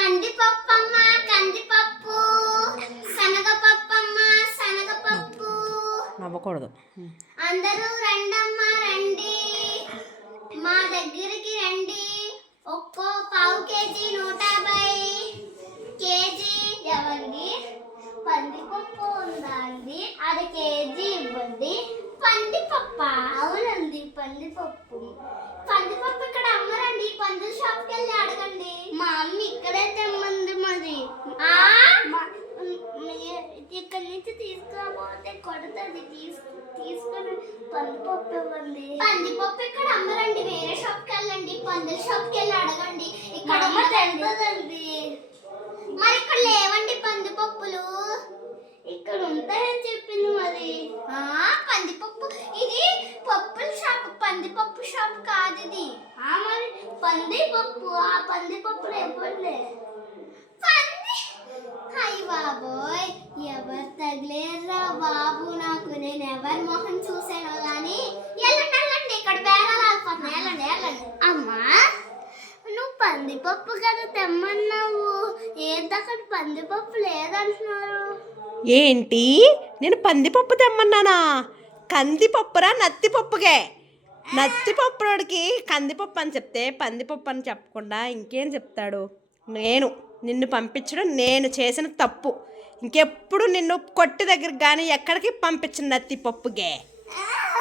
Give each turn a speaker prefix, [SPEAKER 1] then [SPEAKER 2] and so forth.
[SPEAKER 1] కందిపప్పు అమ్మ కందిపప్పు, శనగపప్పు అమ్మ శనగపప్పు.
[SPEAKER 2] నవ్వకూడదు.
[SPEAKER 1] అందరూ రండమ్మా రండి, మా దగ్గరికి రండి. ఒక్కో పావు కేజీ 150, కేజీ ఎవరిది? పందిపప్పు ఉందా అండి? అది కేజీ ఇవ్వండి. పందిపప్పు అవునండి, పందిపప్పు. పందిపప్పు ఇక్కడ అమ్మరండి, పందుల షాప్కి వెళ్ళి అడగండి. మా అమ్మ ఇక్కడే తెమ్మంది మరి. ఇక్కడి నుంచి తీసుకురాబోతే కొడుతుంది. తీసుకొని పందిపప్పు ఇవ్వండి. పందిపప్పు ఇక్కడ అమ్మరండి, వేరే షాప్కి వెళ్ళండి, పందుల షాప్కి వెళ్ళి అడగండి. ఇక్కడ తెలుస్తుందండి. మరి ఇక్కడ లేవండి పందిపప్పులు. ఇక్కడ ఉంటాయని చెప్పింది మరి. పందిపప్పు ఇది పప్పుల షాప్, పందిపప్పు షాప్ కాదు ఇది. మరి పందిపప్పు, ఆ పందిపప్పులు ఇవ్వండి. అయ్య బాబోయ్, ఎవరు తగిలేరా బాబు నాకు. నేను ఎవరి మొహం చూసానో గానీ. వెళ్ళండి, ఇక్కడ బేరాలు ఆగిపోతున్నాయి. వెళ్ళండి. అమ్మా, నువ్వు పందిపప్పు కదా తెమ్మన్నావు, ఏదక్కడ పందిపప్పు లేదంటున్నారు.
[SPEAKER 2] ఏంటి, నేను పందిపప్పు తెమ్మన్నానా? కందిపప్పురా, నత్తిపప్పుకే. నత్తిపప్పుడికి కందిపప్పు అని చెప్తే పందిపప్పు అని చెప్పకుండా ఇంకేం చెప్తాడు? నిన్ను పంపించడం నేను చేసిన తప్పు. ఇంకెప్పుడు నిన్ను కొట్టి దగ్గరికి కానీ ఎక్కడికి పంపించిన నత్తిపప్పుకే.